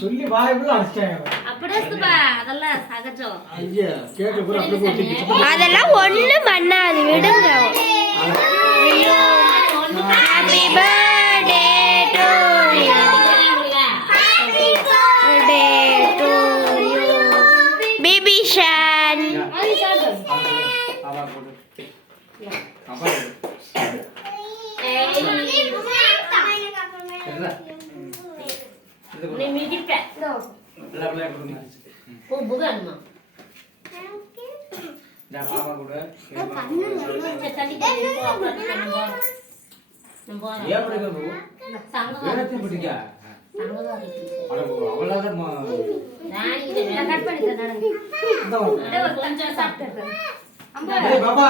சொல்லி வாய்ப்புல அடிச்சாங்க. அதெல்லாம் ஒண்ணும் பண்ணாது, விடுங்க. Happy birthday to you, happy birthday to you Bibishan. பாப்பா